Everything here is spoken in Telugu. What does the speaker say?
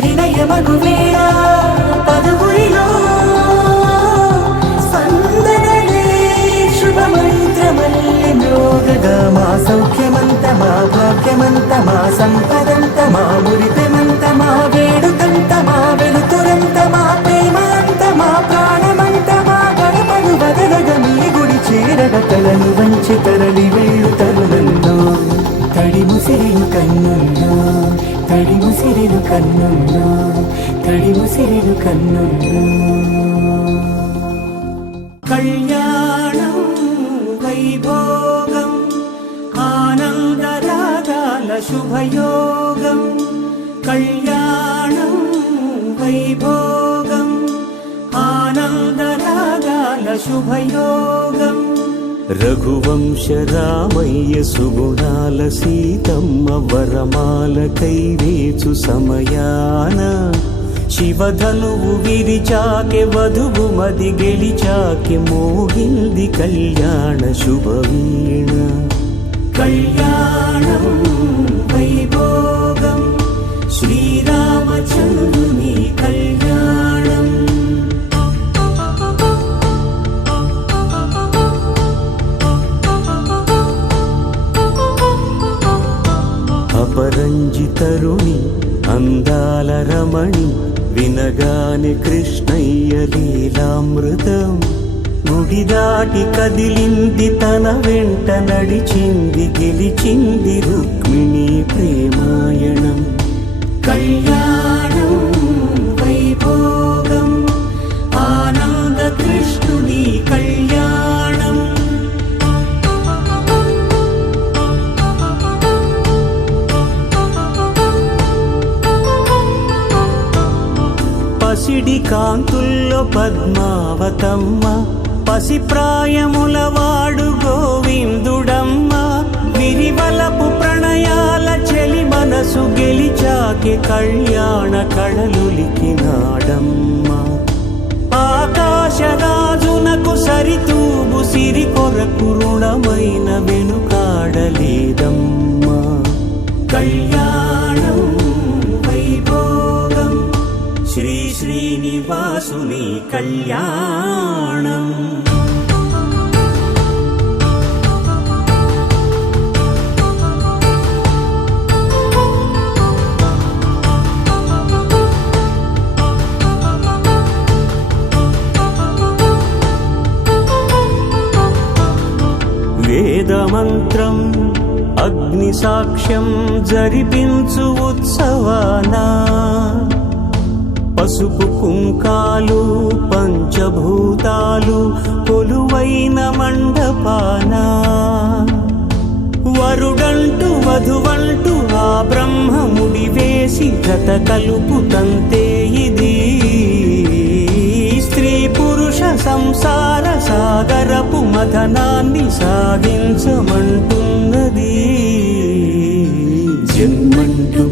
పరిణయమగు వేళ పదుగురిలో స్పందనలే శుభమంత్రమల్లి మ్రోగగా మా సౌఖ్యమంత మా భాగ్యమంత మా సంపదంత మా మురిపెమంత మా వేడుకంత మా వెలుతురంత మా ప్రేమంత మా ప్రాణమంత మా గడపను వదలగ మీ గుడి చేరగ తలను వంచి తరలి వెళ్ళు తరుణంలో తడి ముసిరిలు కన్నుల్లో తడి ముసిరిలు కన్నుల్లో తడి ముసిరిలు కన్నుల్లో కళ్యాణం వైభోగం ఆనందరాగాల శుభయోగం కళ్యాణం వైభోగం ఆనందరాగాల శుభయోగం రఘువంశ రామయ్య సుగుణాల సీతమ్మ వరమాల కైవేచు సమయాన శివధనువు విరిచాకె వధువు మది గెలిచాకె మోగింది కళ్యాణ శుభవీణ కళ్యాణం వైభోగం శ్రీరామచంద్రుని కళ్యాణం అపరంజి తరుణి అందాల రమణి వినగానే కృష్ణయ్య లీలామృతం గుడి దాటి కదిలింది తన వెంట నడిచింది గెలిచింది రుక్మిణి ప్రేమాయణం కళ్యాణం వైభోగం ఆనంద కృష్ణుని కళ్యాణం పసిడి కాంతుల్లో పద్మావతమ్మ పసిప్రాయముల వాడు గోవిందుడమ్మ విరివలపు ప్రణయాల చెలి మనసు గెలిచాకే కళ్యాణ కళలులికినాడమ్మ ఆకాశరాజునకు సరితూబు సిరి కొరకు రుణమైన వెనుకాడలేదమ్మా కళ్యాణం వైభోగం శ్రీ శ్రీనివాసుని కళ్యాణం వేదమంత్రం అగ్ని సాక్ష్యం జరిపించు ఉత్సవానా పసుపు కుంకాలు పంచభూతాలు కొలువైన మండపాన వరుడంటూ వధువంటూ ఆ బ్రహ్మముడి వేసి జత కలుపుతంతే ఇది స్త్రీ పురుష సంసార సాగరపు మథనాన్ని సాగించమంటున్నది జన్మంటూ